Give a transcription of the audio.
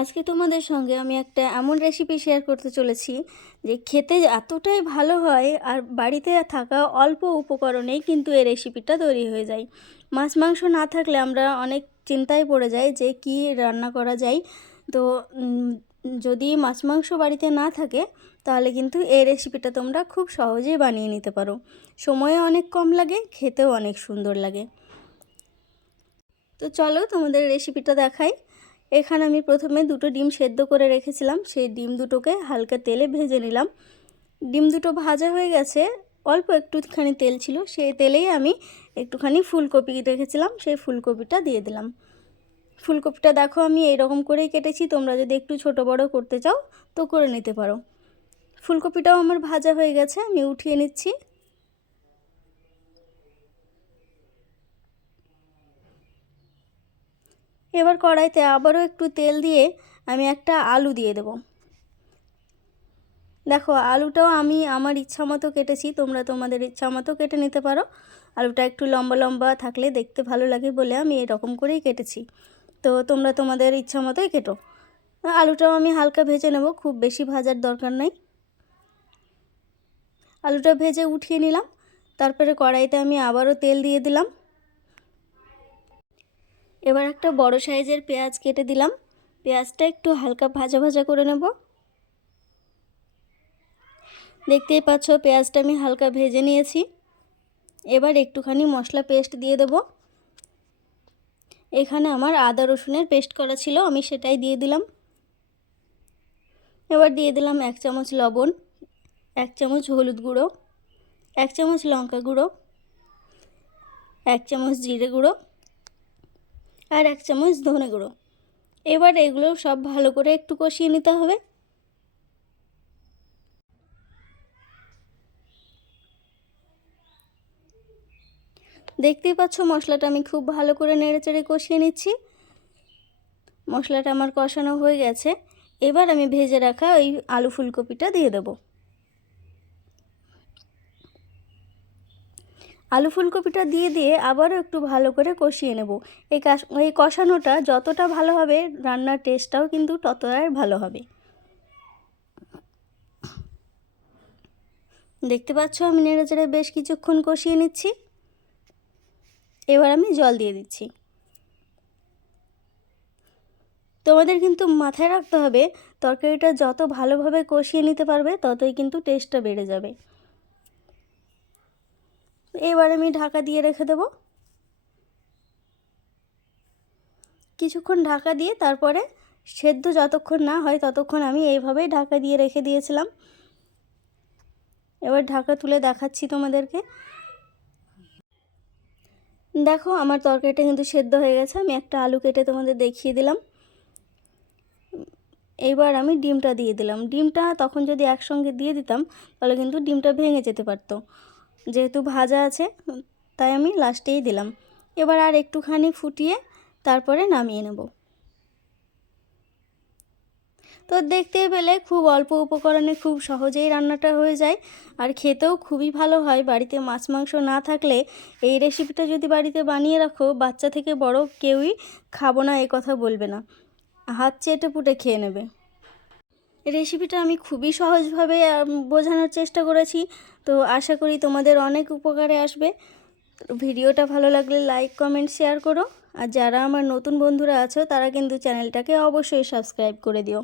আজকে তোমাদের সঙ্গে আমি একটা এমন রেসিপি শেয়ার করতে চলেছি যে খেতে এতটাই ভালো হয় আর বাড়িতে থাকা অল্প উপকরণেই কিন্তু এই রেসিপিটা তৈরি হয়ে যায়। মাছ মাংস না থাকলে আমরা অনেক চিন্তায় পড়ে যাই যে কি রান্না করা যায়। তো যদি মাছ মাংস বাড়িতে না থাকে তাহলে কিন্তু এই রেসিপিটা তোমরা খুব সহজেই বানিয়ে নিতে পারো। সময়ও অনেক কম লাগে, খেতেও অনেক সুন্দর লাগে। তো চলো তোমাদের রেসিপিটা দেখাই। এখানে আমি প্রথমে দুটো ডিম সেদ্ধ করে রেখেছিলাম, সেই ডিম দুটোকে হালকা তেলে ভেজে নিলাম। ডিম দুটো ভাজা হয়ে গেছে, অল্প একটুখানি তেল ছিল, সেই তেলেই আমি একটুখানি ফুলকপি রেখেছিলাম, সেই ফুলকপিটা দিয়ে দিলাম। ফুলকপিটা দেখো আমি এইরকম করেই কেটেছি, তোমরা যদি একটু ছোট বড় করতে চাও তো করে নিতে পারো। ফুলকপিটাও আমার ভাজা হয়ে গেছে, আমি উঠিয়ে নিচ্ছি। এবার কড়াইতে আবারও একটু তেল দিয়ে আমি একটা আলু দিয়ে দেব। দেখো আলুটাও আমি আমার ইচ্ছা মতো কেটেছি, তোমরা তোমাদের ইচ্ছা মতো কেটে নিতে পারো। আলুটা একটু লম্বা লম্বা থাকলে দেখতে ভালো লাগে বলে আমি এরকম করেই কেটেছি। তো তোমরা তোমাদের ইচ্ছা মতোই কেটো। আলুটাও আমি হালকা ভেজে নেব, খুব বেশি ভাজার দরকার নেই। আলুটা ভেজে উঠিয়ে নিলাম। তারপরে কড়াইতে আমি আবারও তেল দিয়ে দিলাম। এবার একটা বড় সাইজের পেঁয়াজ কেটে দিলাম। পেঁয়াজটা একটু হালকা ভাজা ভাজা করে নেব। দেখতেই পাচ্ছ পেঁয়াজটা আমি হালকা ভেজে নিয়েছি। এবার একটুখানি মশলা পেস্ট দিয়ে দেব। এখানে আমার আদা রসুনের পেস্ট করা ছিল, আমি সেটাই দিয়ে দিলাম। এবার দিয়ে দিলাম 1 চামচ লবণ, 1 চামচ হলুদ গুঁড়ো, 1 চামচ লঙ্কা গুঁড়ো, 1 চামচ জিরে গুঁড়ো আর 1 চামচ ধনে গুঁড়ো। এবার এগুলো সব ভালো করে একটু কষিয়ে নিতে হবে। দেখতেই পাচ্ছ মশলাটা আমি খুব ভালো করে নেড়েচেড়ে কষিয়ে নিচ্ছি। মশলাটা আমার কষানো হয়ে গেছে। এবার আমি ভেজে রাখা ওই আলু ফুলকপিটা দিয়ে দেব। আলু ফুলকপিটা দিয়ে আবারও একটু ভালো করে কষিয়ে নেব। এই কষানোটা যতটা ভালো হবে রান্নার টেস্টটাও কিন্তু ততটাই ভালো হবে। দেখতে পাচ্ছ আমি নেড়েচেড়ে বেশ কিছুক্ষণ কষিয়ে নিচ্ছি। এবার আমি জল দিয়ে দিচ্ছি। তোমাদের কিন্তু মাথায় রাখতে হবে তরকারিটা যত ভালোভাবে কষিয়ে নিতে পারবে ততই কিন্তু টেস্টটা বেড়ে যাবে। এবার আমি ঢাকা দিয়ে রেখে দেব। কিছুক্ষণ ঢাকা দিয়ে তারপরে সেদ্ধ যতক্ষণ না হয় ততক্ষণ আমি এইভাবেই ঢাকা দিয়ে রেখে দিয়েছিলাম। এবার ঢাকা তুলে দেখাচ্ছি তোমাদেরকে। দেখো আমার তরকারিটা কিন্তু সেদ্ধ হয়ে গেছে, আমি একটা আলু কেটে তোমাদের দেখিয়ে দিলাম। এইবার আমি ডিমটা দিয়ে দিলাম। ডিমটা তখন যদি একসঙ্গে দিয়ে দিতাম তাহলে কিন্তু ডিমটা ভেঙে যেতে পারতো, যেহেতু ভাজা আছে তাই আমি লাস্টেই দিলাম। এবার আর একটুখানি ফুটিয়ে তারপরে নামিয়ে নেব। তো দেখতেই পেলে খুব অল্প উপকরণে খুব সহজেই রান্নাটা হয়ে যায় আর খেতেও খুবই ভালো হয়। বাড়িতে মাছ মাংস না থাকলে এই রেসিপিটা যদি বাড়িতে বানিয়ে রাখো, বাচ্চা থেকে বড় কেউই খাবো না এ কথা বলবে না, হাত চেটে পুটে খেয়ে নেবে। রেসিপিটা আমি খুবই সহজভাবে বোঝানোর চেষ্টা করেছি, তো আশা করি তোমাদের অনেক উপকারে আসবে। ভিডিওটা ভালো লাগলে লাইক কমেন্ট শেয়ার করো, আর যারা আমার নতুন বন্ধুরা আছো তারা কিন্তু চ্যানেলটাকে অবশ্যই সাবস্ক্রাইব করে দিও।